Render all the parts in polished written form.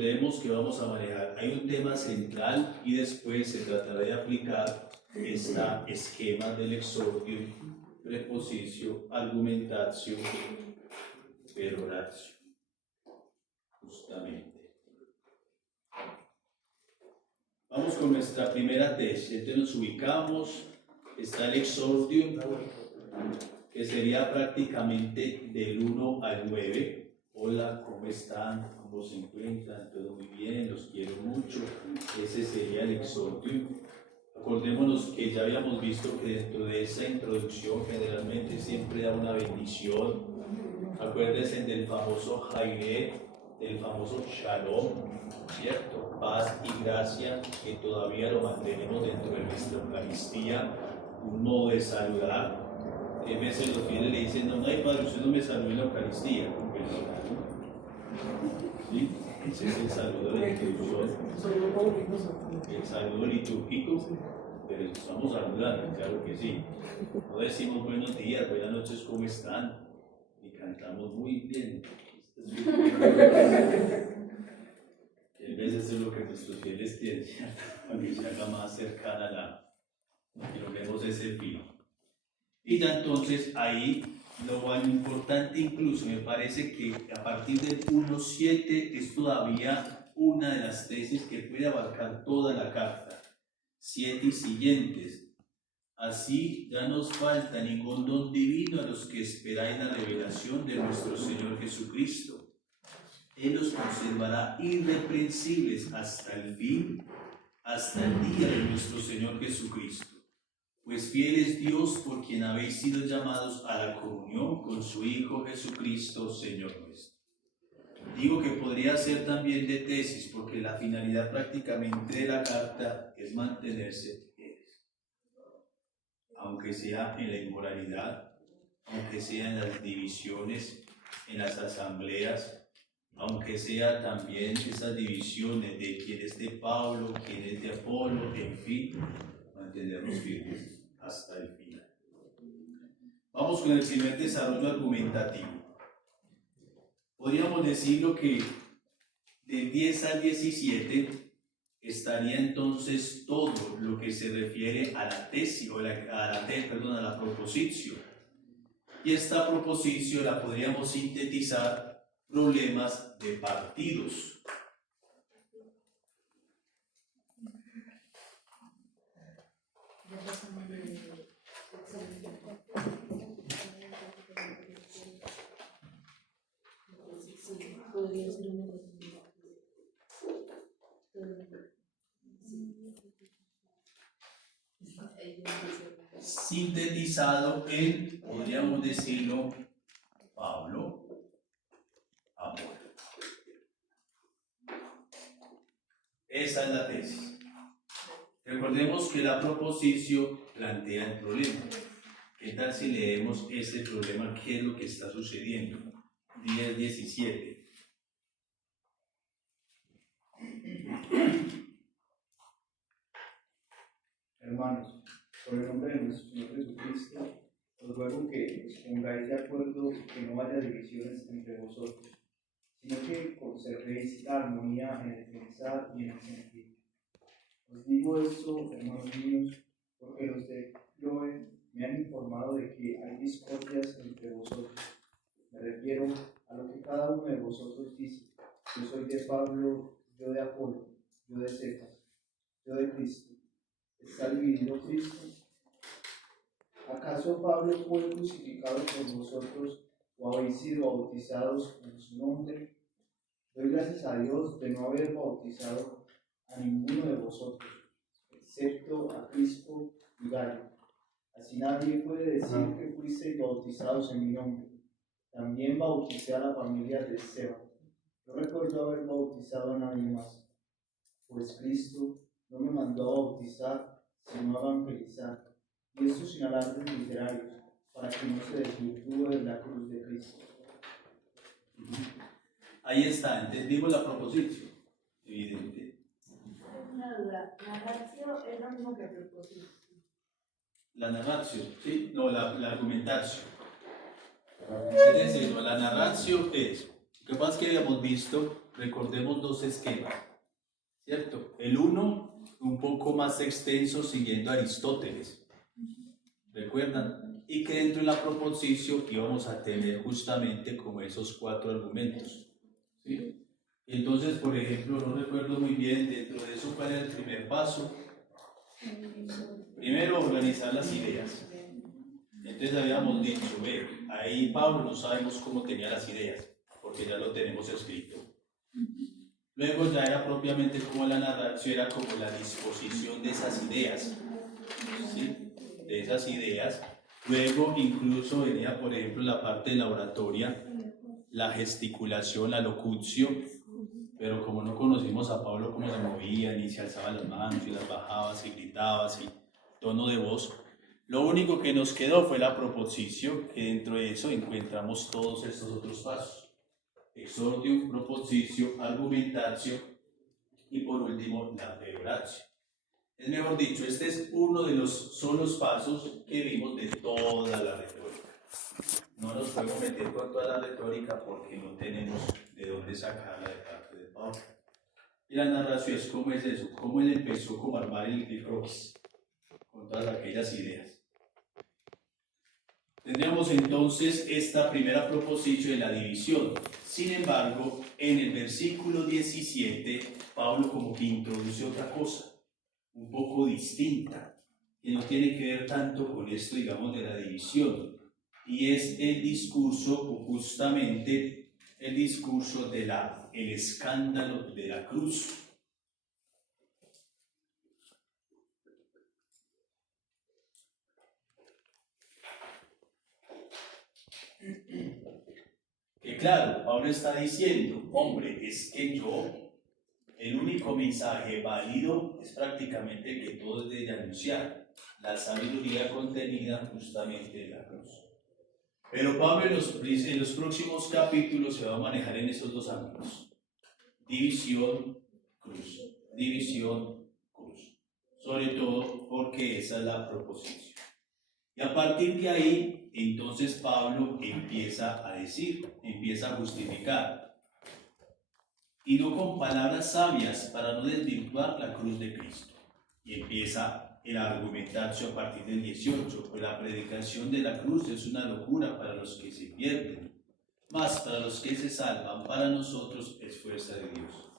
recordemos que vamos a manejar, hay un tema central y después se tratará de aplicar este esquema del exordio, preposicio, argumentatio, peroratio, justamente. Vamos con nuestra primera tesis. Entonces nos ubicamos, está el exordio, que sería prácticamente del 1 al 9. Hola, ¿cómo están? ¿Cómo se encuentran? ¿Todo muy bien? Los quiero mucho. Ese sería el exordio. Acordémonos que ya habíamos visto que dentro de esa introducción generalmente siempre da una bendición. Acuérdense del famoso Jairé, del famoso Shalom, ¿cierto? Paz y gracia, que todavía lo mantenemos dentro de nuestra Eucaristía, un modo de saludar. Que a veces los fieles le dicen, no, hay padre, usted no me saludó en la Eucaristía. ¿Sí? Ese es el saludo de la introducción, el saludo litúrgico, pero estamos saludando, claro que sí. No decimos buenos días, buenas noches, ¿cómo están? Y cantamos muy bien. Que a veces es lo que nuestros fieles tienen, para que se haga más cercana que logremos ese fin. Y ya entonces ahí lo importante, incluso me parece que a partir del 1.7 es todavía una de las tesis que puede abarcar toda la carta, 7 y siguientes. Así ya nos falta ningún don divino a los que esperáis la revelación de nuestro Señor Jesucristo. Él los conservará irreprensibles hasta el fin, hasta el día de nuestro Señor Jesucristo. Pues fiel es Dios por quien habéis sido llamados a la comunión con su Hijo Jesucristo, Señor nuestro. Digo que podría ser también de tesis, porque la finalidad prácticamente de la carta es mantenerse fieles. Aunque sea en la inmoralidad, aunque sea en las divisiones, en las asambleas, aunque sea también esas divisiones de quién es de Pablo, quién es de Apolo, en fin, mantenernos firmes hasta el final. Vamos con el primer desarrollo argumentativo. Podríamos decirlo que del 10 al 17 estaría entonces todo lo que se refiere a la tesis, a la proposición. Y esta proposición la podríamos sintetizar problemas de partidos. Sintetizado en, podríamos decirlo, Pablo, Apolo. Esa es la tesis. Recordemos que la proposición plantea el problema. ¿Qué tal si leemos ese problema? ¿Qué es lo que está sucediendo? 10:17. Hermanos, por el nombre de nuestro Señor Jesucristo, os ruego que os pongáis de acuerdo y que no haya divisiones entre vosotros, sino que conservéis la armonía en el pensar y en el sentir. Os digo esto, hermanos míos, porque los de Cloe me han informado de que hay discordias entre vosotros. Me refiero a lo que cada uno de vosotros dice. Yo soy de Pablo, yo de Apolo, yo de Cefas, yo de Cristo. ¿Está dividido Cristo? ¿Acaso Pablo fue crucificado por vosotros o habéis sido bautizados en su nombre? Doy gracias a Dios de no haber bautizado a ninguno de vosotros, excepto a Crispo y Gayo. Así nadie puede decir que fuisteis bautizados en mi nombre. También bauticé a la familia de Esteban. No recuerdo haber bautizado a nadie más, pues Cristo no me mandó a bautizar, sino a evangelizar, y esto sin alardes literarios, para que no se desvirtúe de la cruz de Cristo. Ahí está, entendimos la proposición, evidente. Una duda, narratio es lo mismo que proposición. La narración, ¿sí? No, la argumentación. Es decir, la narración es, lo que pasa es que habíamos visto, recordemos dos esquemas, ¿cierto? El uno, un poco más extenso, siguiendo a Aristóteles, ¿recuerdan? Y que dentro de la proposición íbamos a tener justamente como esos 4 argumentos, ¿sí? Entonces, por ejemplo, no recuerdo muy bien, dentro de eso, ¿cuál era el primer paso? Primero, organizar las ideas. Entonces habíamos dicho, ahí Pablo no sabemos cómo tenía las ideas, porque ya lo tenemos escrito. Luego ya era propiamente como la narración, era como la disposición de esas ideas, ¿sí? De esas ideas. Luego incluso venía, por ejemplo, la parte de la oratoria, la gesticulación, la locutio, pero como no conocimos a Pablo cómo se movía, ni se alzaba las manos, y las bajaba, si gritaba, si tono de voz, lo único que nos quedó fue la proposición, que dentro de eso encontramos todos estos otros pasos: exordium, propositio, argumentatio y por último la peoratio. Es mejor dicho, este es uno de los solos pasos que vimos de toda la retórica. No nos podemos meter con toda la retórica porque no tenemos de dónde sacarla de parte de Pablo. Y la narración es cómo es eso, cómo él empezó como a armar el croquis con todas aquellas ideas. Tendríamos entonces esta primera proposición de la división. Sin embargo, en el versículo 17, Pablo como que introduce otra cosa, un poco distinta, que no tiene que ver tanto con esto, digamos, de la división, y es el discurso, o justamente el discurso del escándalo de la cruz. Que claro, Pablo está diciendo, hombre, es que el único mensaje válido es prácticamente el que todos deben anunciar, la sabiduría contenida justamente en la cruz. Pero Pablo en los próximos capítulos se va a manejar en esos dos ámbitos: división, cruz, división, cruz. Sobre todo porque esa es la proposición. Y a partir de ahí, entonces Pablo empieza a decir, empieza a justificar. Y no con palabras sabias para no desvirtuar la cruz de Cristo. Y empieza el argumentatio a partir del 18, pues la predicación de la cruz es una locura para los que se pierden, mas para los que se salvan, para nosotros es fuerza de Dios.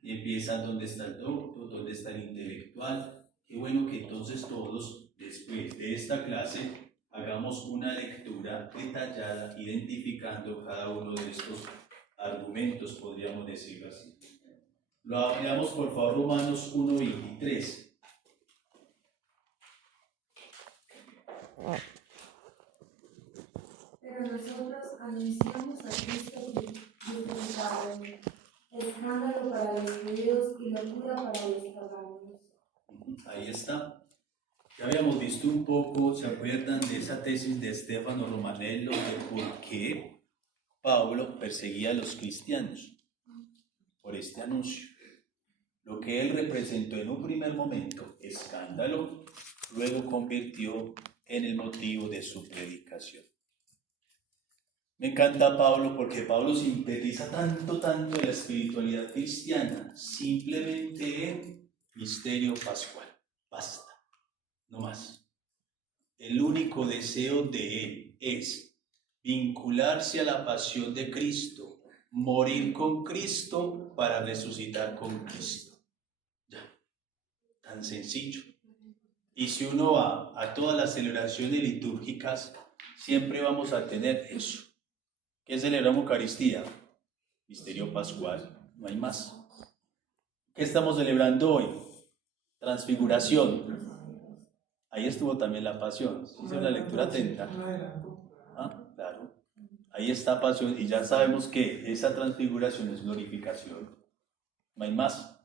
Y empieza donde está el docto, donde está el intelectual. Qué bueno que entonces todos, después de esta clase, hagamos una lectura detallada, identificando cada uno de estos argumentos, podríamos decirlo así. Lo veamos por favor, Romanos 1:23. Pero nosotros anunciamos a Cristo crucificado, escándalo para los judíos y locura para los paganos. Ahí está. Ya habíamos visto un poco, ¿se acuerdan de esa tesis de Stefano Romanello de por qué Pablo perseguía a los cristianos? Por este anuncio. Lo que él representó en un primer momento, escándalo, luego convirtió en el motivo de su predicación. Me encanta Pablo porque Pablo sintetiza tanto de la espiritualidad cristiana simplemente en misterio pascual. Basta, no más. El único deseo de él es vincularse a la pasión de Cristo, morir con Cristo para resucitar con Cristo. Ya, tan sencillo. Y si uno va a todas las celebraciones litúrgicas, siempre vamos a tener eso. ¿Qué celebramos Eucaristía? Misterio pascual, no hay más. ¿Qué estamos celebrando hoy? Transfiguración. Ahí estuvo también la pasión. Hice una lectura atenta. Ah, claro. Ahí está pasión y ya sabemos que esa transfiguración es glorificación. No hay más.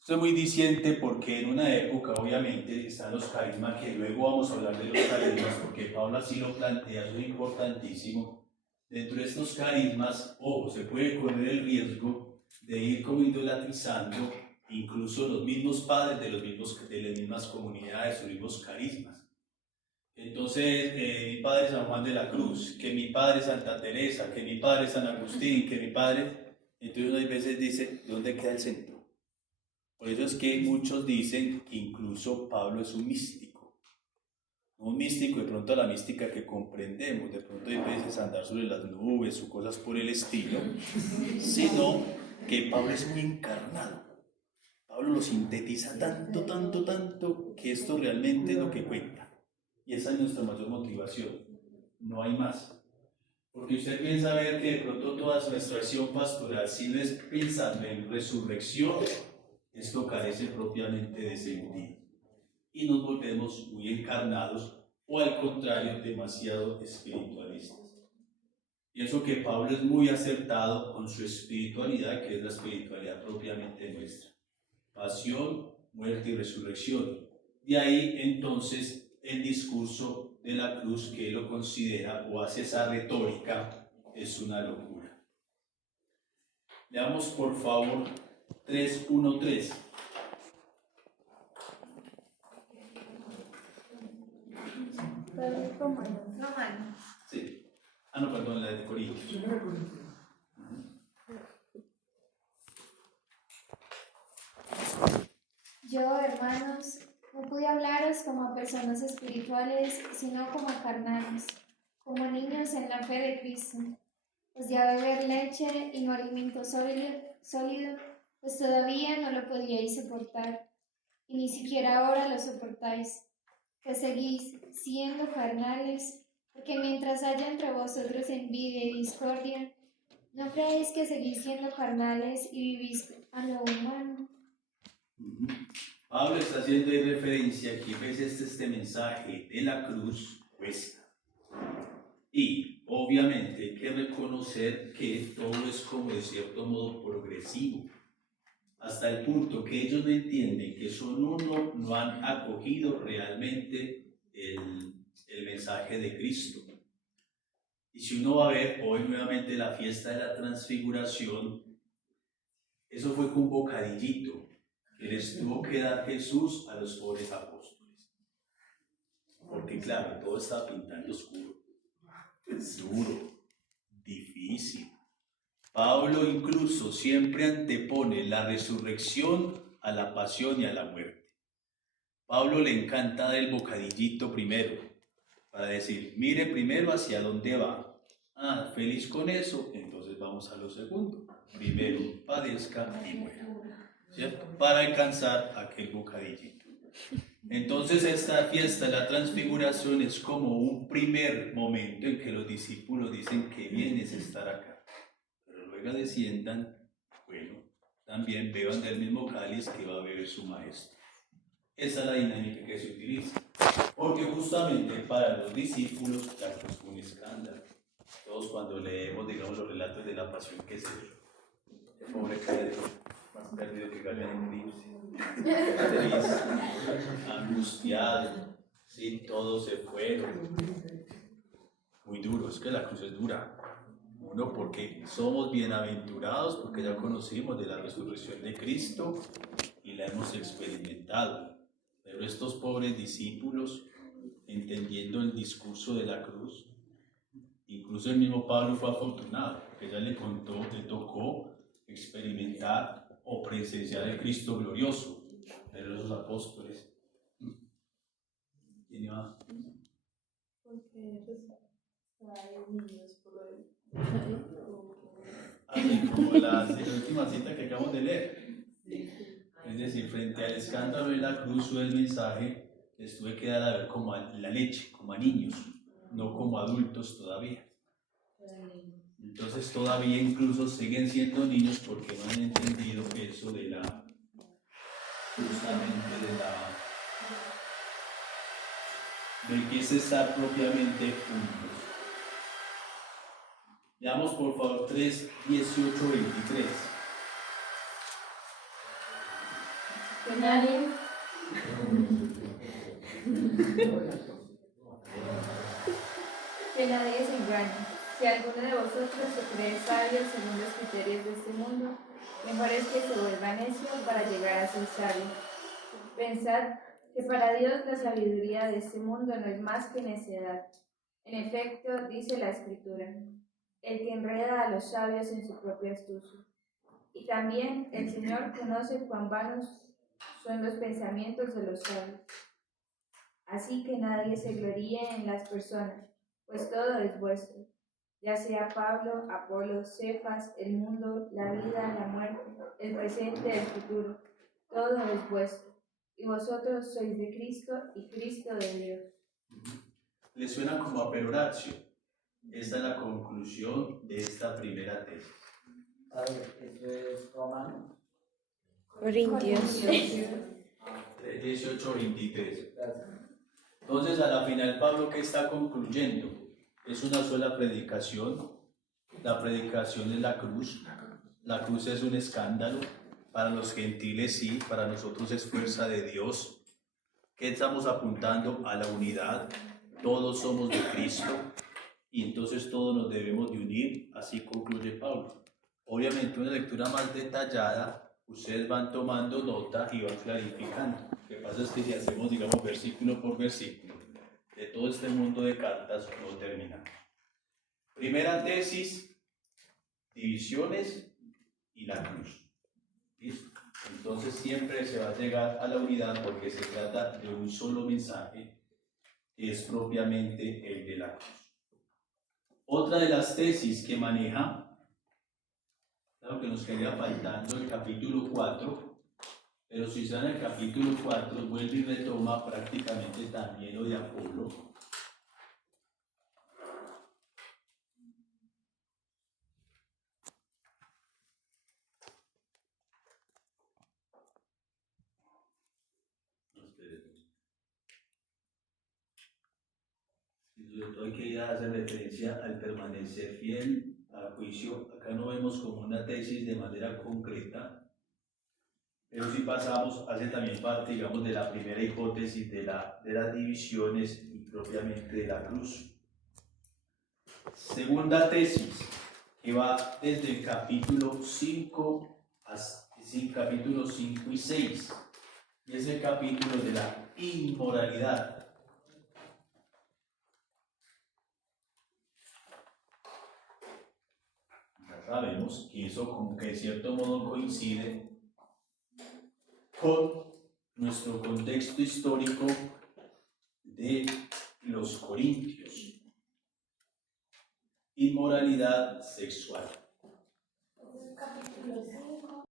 Esto es muy diciente porque en una época, obviamente, están los carismas, que luego vamos a hablar de los carismas, porque Pablo así lo plantea, es muy importantísimo. Dentro de estos carismas, ojo, se puede correr el riesgo de ir como idolatrizando incluso los mismos padres de las mismas comunidades, los mismos carismas. Entonces, mi padre San Juan de la Cruz, que mi padre Santa Teresa, que mi padre San Agustín, que mi padre... Entonces uno a veces dice, ¿dónde queda el centro? Por eso es que muchos dicen que incluso Pablo es un místico. No un místico de pronto la mística que comprendemos, de pronto hay veces andar sobre las nubes o cosas por el estilo, sino que Pablo es muy encarnado. Pablo lo sintetiza tanto, tanto, tanto, que esto realmente es lo que cuenta. Y esa es nuestra mayor motivación. No hay más. Porque usted piensa ver que de pronto toda nuestra acción pastoral, si no es pensando en resurrección, esto carece propiamente de sentido. Y nos volvemos muy encarnados o al contrario, demasiado espiritualistas. Pienso que Pablo es muy acertado con su espiritualidad, que es la espiritualidad propiamente nuestra. Pasión, muerte y resurrección. De ahí entonces el discurso de la cruz, que él lo considera o hace esa retórica, es una locura. Leamos por favor 3:1-3. Romano. Sí. No, perdón, la de Corintios. Yo, hermanos, no pude hablaros como a personas espirituales, sino como a carnales, como niños en la fe de Cristo. Os di a beber leche y no alimento sólido, pues todavía no lo podíais soportar, y ni siquiera ahora lo soportáis, pues seguís siendo carnales, porque mientras haya entre vosotros envidia y discordia, ¿no creéis que seguís siendo carnales y vivís a lo humano? Pablo está haciendo referencia aquí, ves este mensaje de la cruz cuesta. Y obviamente hay que reconocer que todo es como de cierto modo progresivo, hasta el punto que ellos no entienden que son uno, no han acogido realmente el mensaje de Cristo. Y si uno va a ver hoy nuevamente la fiesta de la transfiguración, eso fue con un bocadillito que les tuvo que dar Jesús a los pobres apóstoles. Porque claro, todo estaba pintando oscuro, duro, difícil. Pablo incluso siempre antepone la resurrección a la pasión y a la muerte. Pablo le encanta dar el bocadillito primero, para decir, mire primero hacia dónde va. Feliz con eso, entonces vamos a lo segundo. Primero padezca y muera, ¿cierto? Para alcanzar aquel bocadillito. Entonces esta fiesta de la transfiguración es como un primer momento en que los discípulos dicen que bien es estar acá. Pero luego desciendan, bueno, también beban del mismo cáliz que va a beber su maestro. Esa es la dinámica que se utiliza. Porque justamente para los discípulos la cruz fue un escándalo. Todos cuando leemos, digamos, los relatos de la pasión, que es el pobre Pedro, más perdido que gana en eclipse, triste, angustiado, sí, todos se fueron. Muy duro, es que la cruz es dura. Uno, porque somos bienaventurados, porque ya conocimos de la resurrección de Cristo y la hemos experimentado. Pero estos pobres discípulos, entendiendo el discurso de la cruz, incluso el mismo Pablo fue afortunado, porque ya le tocó experimentar o presenciar el Cristo glorioso. Pero esos apóstoles, ¿quién iba? Porque pues hay niños por lo Así como la última cita que acabamos de leer. Es decir, frente al escándalo de la cruz o del mensaje, les tuve que dar a ver como a la leche, como a niños, no como adultos todavía. Entonces todavía incluso siguen siendo niños porque no han entendido eso de justamente del que es estar propiamente juntos. Veamos por favor 3, 18, 23. Que nadie se engañe. Si alguno de vosotros se cree sabio según los criterios de este mundo, mejor es que se vuelva necio para llegar a ser sabio. Pensad que para Dios la sabiduría de este mundo no es más que necedad. En efecto, dice la Escritura, el que enreda a los sabios en su propia astucia. Y también el Señor conoce cuán vanos son los pensamientos de los sabios. Así que nadie se gloríe en las personas, pues todo es vuestro, ya sea Pablo, Apolo, Cefas, el mundo, la vida, la muerte, el presente, el futuro, todo es vuestro, y vosotros sois de Cristo y Cristo de Dios. ¿Le suena como a peroratio? Esta es la conclusión de esta primera tesis. A ver, eso es Romano. Corintios. 18:23. Gracias. Entonces, a la final, Pablo, ¿qué está concluyendo? Es una sola predicación. La predicación es la cruz. La cruz es un escándalo. Para los gentiles sí, para nosotros es fuerza de Dios. ¿Qué estamos apuntando? A la unidad. Todos somos de Cristo y entonces todos nos debemos de unir. Así concluye Pablo. Obviamente una lectura más detallada, ustedes van tomando nota y van clarificando. Lo que pasa es que si hacemos, digamos, versículo por versículo, de todo este mundo de cartas no termina. Primera tesis, divisiones y la cruz. ¿Listo? Entonces siempre se va a llegar a la unidad porque se trata de un solo mensaje que es propiamente el de la cruz. Otra de las tesis que maneja, claro que nos quedaría faltando el capítulo 4, pero si está en el capítulo 4, vuelve y retoma prácticamente también lo de Apolo. Y sobre todo hay que hacer referencia al permanecer fiel al juicio. Acá no vemos como una tesis de manera concreta, pero si pasamos, hace también parte, digamos, de la primera hipótesis de las divisiones y propiamente de la cruz. Segunda tesis, que va desde el capítulo 5 hasta capítulos 5 y 6, y es el capítulo de la inmoralidad. Ya sabemos que eso como que de cierto modo coincide con nuestro contexto histórico de los corintios. Inmoralidad sexual. Capítulo 5.